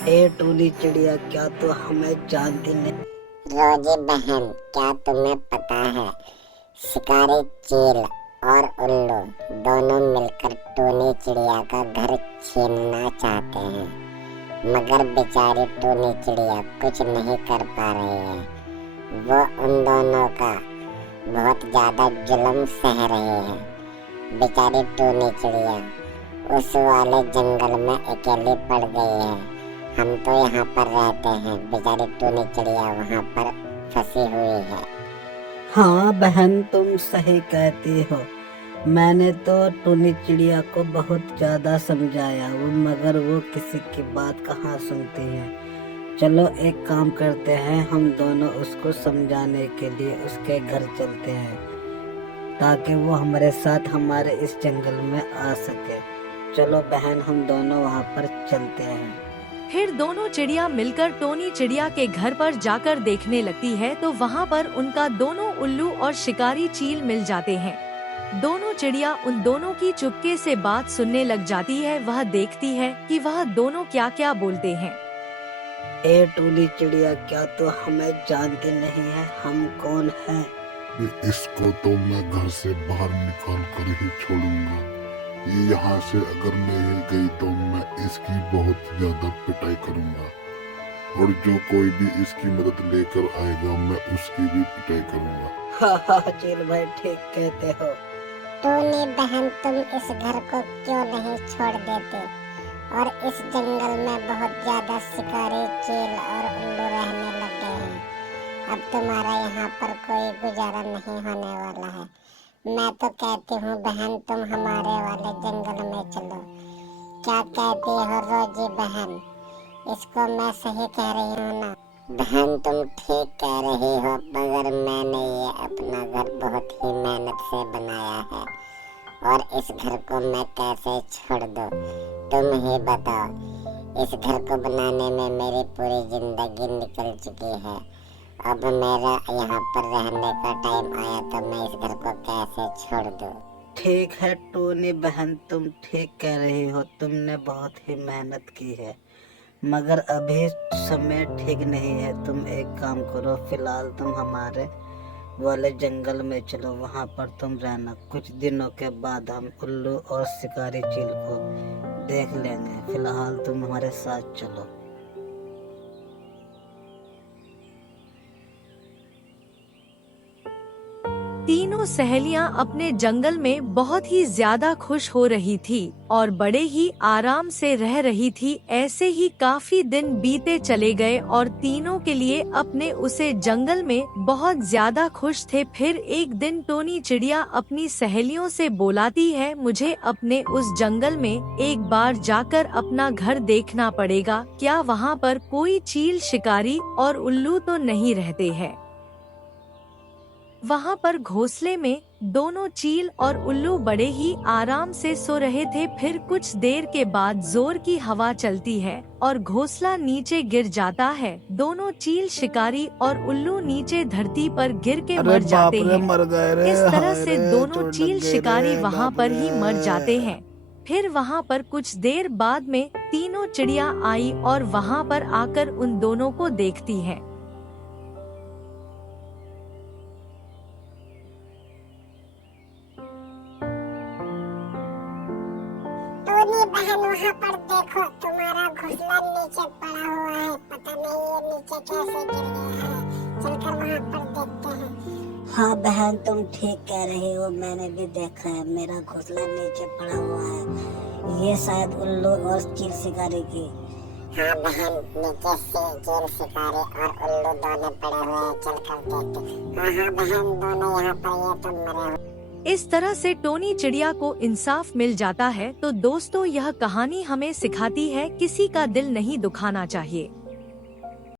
ए टूनी चिड़िया, क्या तू हमें जानती नहीं? रोजी बहन, क्या तुम्हें पता है शिकारी चील और उल्लू दोनों मिलकर टूनी चिड़िया का घर छीनना चाहते हैं, मगर बेचारी टूनी चिड़िया कुछ नहीं कर पा रही है। वो उन दोनों का बहुत ज्यादा जुल्म सह रही है। बेचारी टूनी चिड़िया उस वाले जंगल में अकेली पड़ गई है। हम तो यहाँ पर रहते हैं, बेचारी टूनी चिड़िया वहाँ पर फंसी हुई है। हाँ बहन, तुम सही कहती हो। मैंने तो टूनी चिड़िया को बहुत ज्यादा समझाया, मगर वो किसी की बात कहाँ सुनती है। चलो एक काम करते हैं, हम दोनों उसको समझाने के लिए उसके घर चलते हैं, ताकि वो हमारे साथ हमारे इस जंगल में आ सके। चलो बहन, हम दोनों वहाँ पर चलते हैं। फिर दोनों चिड़िया मिलकर टोनी चिड़िया के घर पर जाकर देखने लगती है तो वहाँ पर उनका दोनों उल्लू और शिकारी चील मिल जाते हैं। दोनों चिड़िया उन दोनों की चुपके से बात सुनने लग जाती है। वह देखती है कि वह दोनों क्या क्या बोलते हैं। ए टूनी चिड़िया, क्या तू हमें जानती नहीं है? हम कौन हैं? इसको तो मैं घर से बाहर निकाल कर ही छोड़ूंगा। ये यहाँ से अगर नहीं गई तो मैं इसकी बहुत ज्यादा पिटाई करूंगा, और जो कोई भी इसकी मदद लेकर आएगा मैं उसकी भी पिटाई करूंगा। हाँ चील भाई, ठीक कहते हो। टूनी बहन, तुम इस घर को क्यों नहीं छोड़ देते? और इस जंगल में बहुत ज्यादा शिकारी चील और उल्लू रहने लग गए हैं। अब तुम्हारा यहाँ पर कोई गुजारा नहीं होने वाला है। मैं तो कहती हूँ बहन, तुम हमारे वाले जंगल में चलो। क्या कहती हो रोजी बहन? इसको मैं सही कह रही हूँ ना? बहन, तुम ठीक कह रही हो, मगर मैंने ये अपना घर बहुत ही मेहनत से बनाया है, और इस घर को मैं कैसे छोड़ दूँ? तुम ही बताओ। इस घर को बनाने में मेरी पूरी जिंदगी निकल चुकी है। अब मेरा यहाँ पर रहने का टाइम आया तो मैं इस घर को कैसे छोड़ दूँ? ठीक है टूनी बहन, तुम ठीक कह रही हो। तुमने बहुत ही मेहनत की है, मगर अभी समय ठीक नहीं है। तुम एक काम करो, फिलहाल तुम हमारे वाले जंगल में चलो, वहाँ पर तुम रहना। कुछ दिनों के बाद हम उल्लू और शिकारी चील को देख लेंगे। फिलहाल तुम हमारे साथ चलो। तीनों सहेलियां अपने जंगल में बहुत ही ज्यादा खुश हो रही थी और बड़े ही आराम से रह रही थी। ऐसे ही काफी दिन बीते चले गए और तीनों के लिए अपने उसे जंगल में बहुत ज्यादा खुश थे। फिर एक दिन टोनी चिड़िया अपनी सहेलियों से बोलाती है, मुझे अपने उस जंगल में एक बार जाकर अपना घर देखना पड़ेगा। क्या वहाँ पर कोई चील, शिकारी और उल्लू तो नहीं रहते हैं? वहाँ पर घोंसले में दोनों चील और उल्लू बड़े ही आराम से सो रहे थे। फिर कुछ देर के बाद जोर की हवा चलती है और घोंसला नीचे गिर जाता है। दोनों चील, शिकारी और उल्लू नीचे धरती पर गिर के मर जाते हैं। इस तरह से दोनों चील, शिकारी वहाँ पर ही मर जाते हैं। फिर वहाँ पर कुछ देर बाद में तीनों चिड़िया आई और वहाँ पर आकर उन दोनों को देखती है। टूनी बहन, वहाँ पर देखो, तुम्हारा घोंसला नीचे पड़ा हुआ है। पता नहीं ये नीचे कैसे गिर गया है। चलकर वहाँ पर देखते हैं। हाँ बहन, तुम ठीक कह रही हो। मैंने भी देखा है, मेरा घोंसला नीचे पड़ा हुआ है। ये शायद उल्लू और चील शिकारी की। हाँ बहन, नीचे से चील, शिकारी और उल्लू दोनों पड़े हुए हैं। चलकर देखते। हाँ हाँ बहन, दोनों यहाँ पर ये तो मरे हुए। इस तरह से टोनी चिड़िया को इंसाफ मिल जाता है। तो दोस्तों, यह कहानी हमें सिखाती है किसी का दिल नहीं दुखाना चाहिए।